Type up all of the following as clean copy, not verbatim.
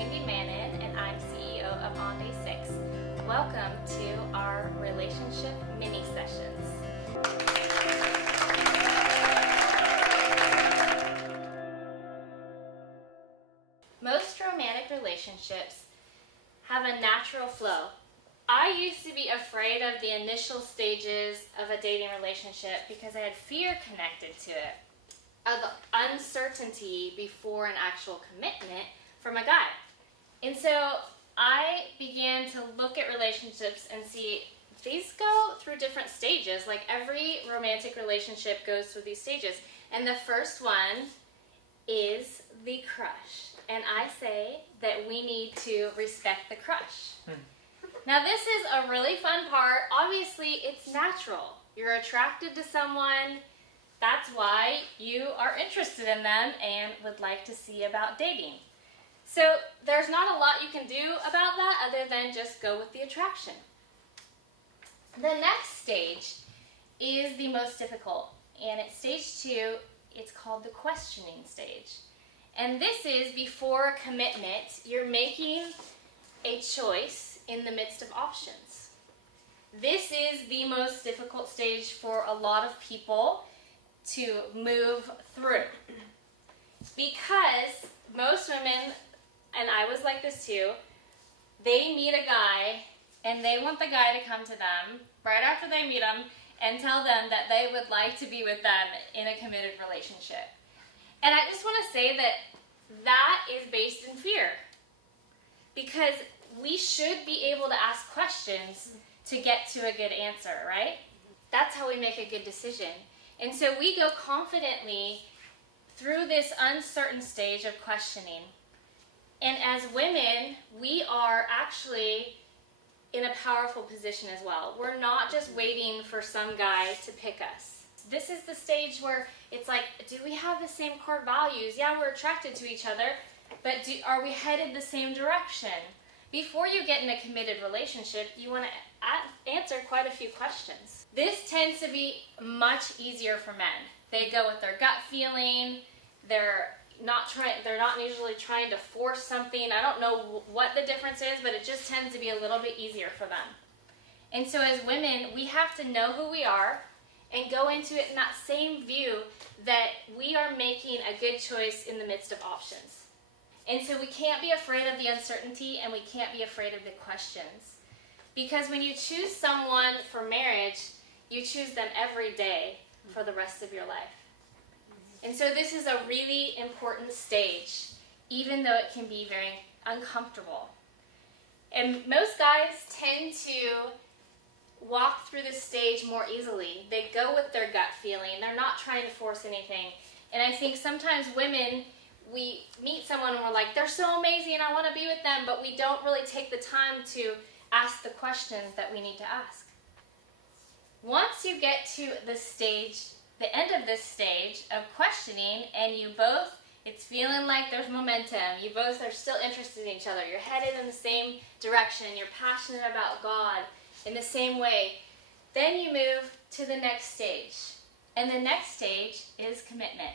Wendy Mannon, and I'm CEO of On Day 6. Welcome to our relationship mini sessions. Most romantic relationships have a natural flow. I used to be afraid of the initial stages of a dating relationship because I had fear connected to it, of the uncertainty before an actual commitment from a guy. And so I began to look at relationships and see these go through different stages. Like every romantic relationship goes through these stages. And the first one is the crush. And I say that we need to respect the crush. Now this is a really fun part. Obviously it's natural. You're attracted to someone. That's why you are interested in them and would like to see about dating. So there's not a lot you can do about that other than just go with the attraction. The next stage is the most difficult, and at stage 2, it's called the questioning stage. And this is before a commitment, you're making a choice in the midst of options. This is the most difficult stage for a lot of people to move through, because most women, and I was like this too, they meet a guy and they want the guy to come to them right after they meet him and tell them that they would like to be with them in a committed relationship. And I just want to say that that is based in fear, because we should be able to ask questions to get to a good answer, right? That's how we make a good decision. And so we go confidently through this uncertain stage of questioning. And as women, we are actually in a powerful position as well. We're not just waiting for some guy to pick us. This is the stage where it's like, do we have the same core values? Yeah, we're attracted to each other, but are we headed the same direction? Before you get in a committed relationship, you want to answer quite a few questions. This tends to be much easier for men. They go with their gut feeling. They're not usually trying to force something. I don't know what the difference is, but it just tends to be a little bit easier for them. And so as women, we have to know who we are and go into it in that same view that we are making a good choice in the midst of options. And so we can't be afraid of the uncertainty, and we can't be afraid of the questions. Because when you choose someone for marriage, you choose them every day for the rest of your life. And so this is a really important stage, even though it can be very uncomfortable. And most guys tend to walk through this stage more easily. They go with their gut feeling. They're not trying to force anything. And I think sometimes women, we meet someone and we're like, they're so amazing, I want to be with them, but we don't really take the time to ask the questions that we need to ask. Once you get to the stage, the end of this stage of questioning, and you both, it's feeling like there's momentum, you both are still interested in each other, you're headed in the same direction, you're passionate about God in the same way, then you move to the next stage. And the next stage is commitment,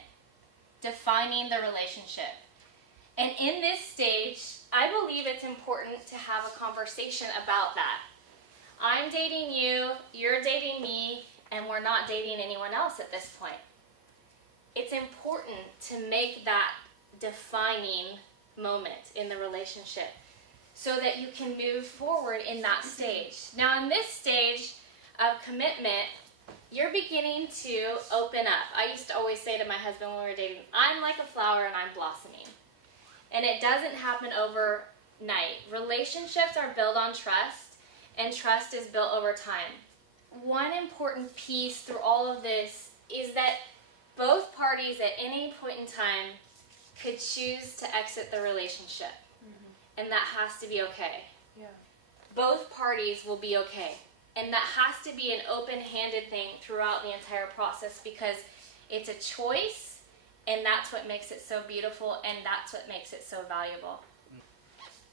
defining the relationship. And in this stage, I believe it's important to have a conversation about that. I'm dating you, you're dating me, and we're not dating anyone else at this point. It's important to make that defining moment in the relationship so that you can move forward in that stage. Now in this stage of commitment, you're beginning to open up. I used to always say to my husband when we were dating, I'm like a flower and I'm blossoming. And it doesn't happen overnight. Relationships are built on trust, and trust is built over time. One important piece through all of this is that both parties at any point in time could choose to exit the relationship. And that has to be okay. Yeah. Both parties will be okay. And that has to be an open-handed thing throughout the entire process, because it's a choice, and that's what makes it so beautiful, and that's what makes it so valuable.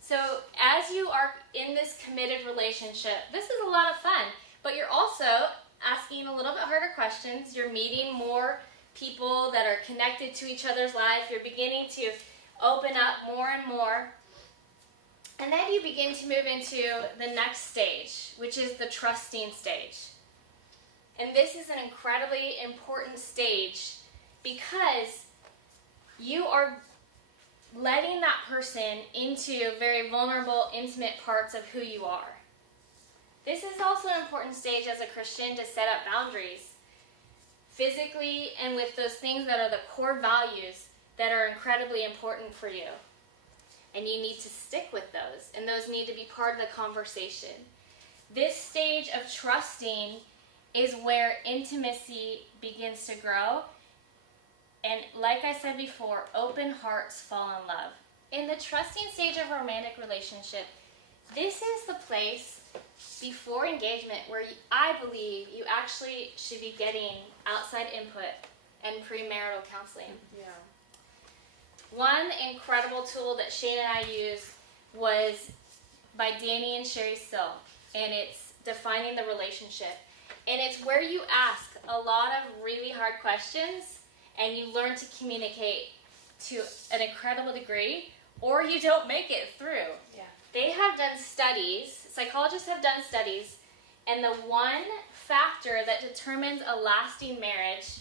So as you are in this committed relationship, this is a lot of fun, but you're also asking a little bit harder questions. You're meeting more people that are connected to each other's life. You're beginning to open up more and more. And then you begin to move into the next stage, which is the trusting stage. And this is an incredibly important stage because you are letting that person into very vulnerable, intimate parts of who you are. This is also an important stage as a Christian to set up boundaries, physically and with those things that are the core values that are incredibly important for you. And you need to stick with those, and those need to be part of the conversation. This stage of trusting is where intimacy begins to grow. And like I said before, open hearts fall in love. In the trusting stage of a romantic relationship, this is the place before engagement where I believe you actually should be getting outside input and premarital counseling. Yeah. One incredible tool that Shane and I used was by Danny and Sherry Sill, and it's defining the relationship. And it's where you ask a lot of really hard questions and you learn to communicate to an incredible degree, or you don't make it through. Yeah. They have done studies, psychologists have done studies, and the one factor that determines a lasting marriage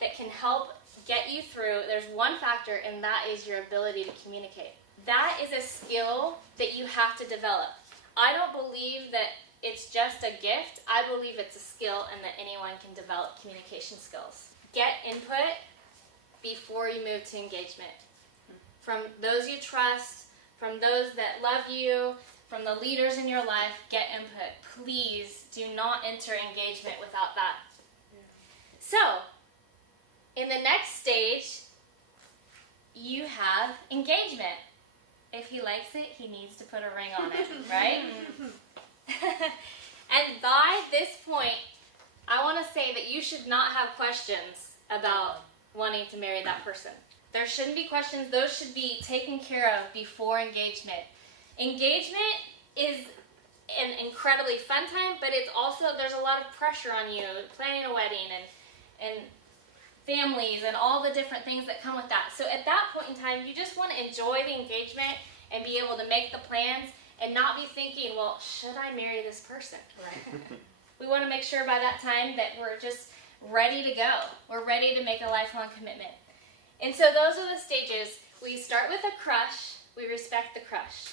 that can help get you through, there's one factor, and that is your ability to communicate. That is a skill that you have to develop. I don't believe that it's just a gift. I believe it's a skill and that anyone can develop communication skills. Get input before you move to engagement. From those you trust, from those that love you, from the leaders in your life, get input. Please do not enter engagement without that. So, in the next stage, you have engagement. If he likes it, he needs to put a ring on it, right? And by this point, I want to say that you should not have questions about wanting to marry that person. There shouldn't be questions. Those should be taken care of before engagement. Engagement is an incredibly fun time, but it's also, there's a lot of pressure on you, planning a wedding and families and all the different things that come with that. So at that point in time, you just want to enjoy the engagement and be able to make the plans and not be thinking, well, should I marry this person? Right. We want to make sure by that time that we're just ready to go. We're ready to make a lifelong commitment. And so those are the stages. We start with a crush. We respect the crush.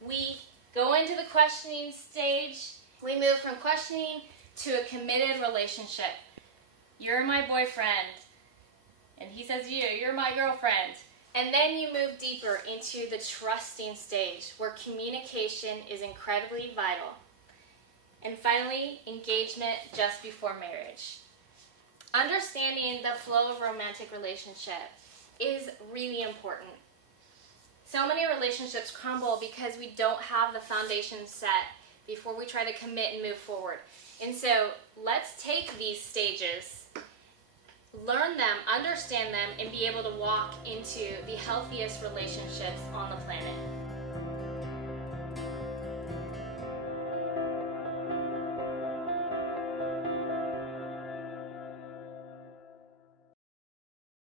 We go into the questioning stage. We move from questioning to a committed relationship. You're my boyfriend. And he says you're my girlfriend. And then you move deeper into the trusting stage where communication is incredibly vital. And finally, engagement just before marriage. Understanding the flow of romantic relationship is really important. So many relationships crumble because we don't have the foundation set before we try to commit and move forward. And so let's take these stages, learn them, understand them, and be able to walk into the healthiest relationships on the planet.